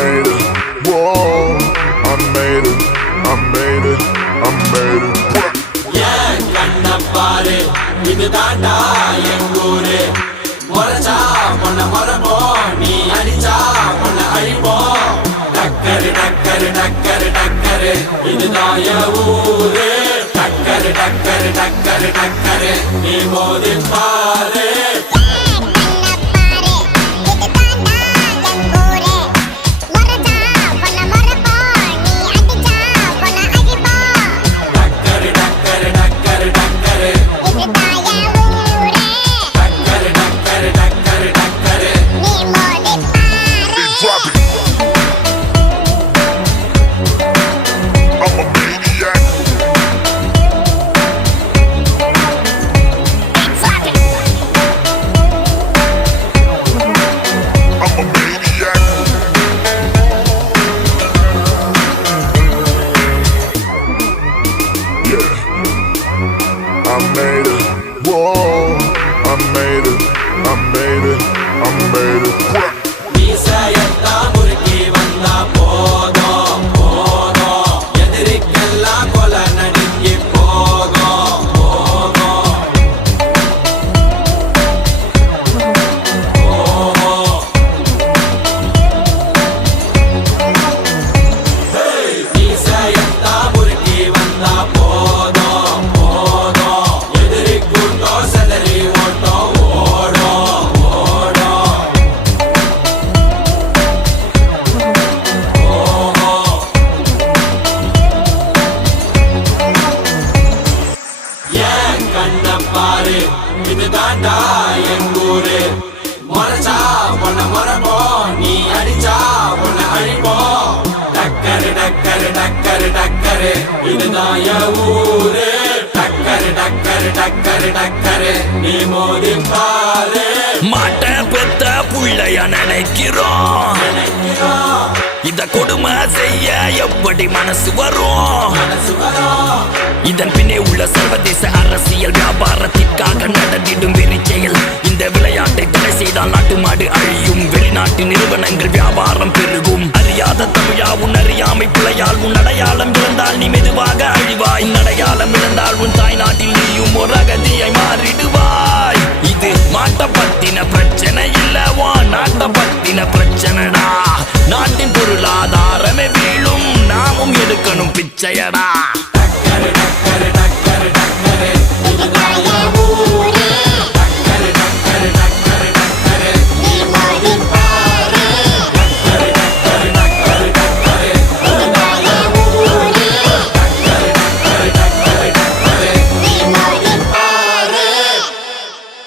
made it. Whoa, I made it. I made it. I made it. Yeah, kanna paare idu daanda engure moracha mona morabo nee adicha mona alipo takkare takkare takkare takkare idu daaya oore takkare takkare takkare takkare nee modi paare I made it. Whoa, I made it. I made it. I made it. Nisayatha murki vanda podo podo edirikella kola nadingi pogo pogo hey nisayatha murki vanda podo kanna paare idu daanda engure moracha mona morabo nee adicha mona alipo takkare takkare takkare takkare idu daaya oore takkare takkare takkare takkare nee modi paare மாட்ட பெத்த புள்ளைய நினைக்கிறோம் இத கொடுமை செய்ய எப்படி மனசு வரும் இதன் பின்னே உள்ள சர்வதேச அரசியல் வியாபாரத்திற்காக நடந்திடும் வெறிச்செயல் இந்த விளையாட்டை தடை செய்தால் நாட்டு மாடு அழியும் வெளிநாட்டு நிறுவனங்கள் வியாபாரம் பெருகும் அறியாத தமிழா உன் அறியாமை பிழையால் உன் அடையாளம் இழந்தால் நீ மெதுவாக அழிவாய் அடையாளம் இழந்தால் உன் தாய் நாட்டில் நீயும் ஒரு அகதியை மாறிடுவாய் இது மாட்ட பத்தின பிரச்சனை இல்லவா நாட்ட பத்தின பிரச்சனைடா நாட்டின் பொருளாதாரமே வீழும் நாமும் எடுக்கணும் பிச்சையடா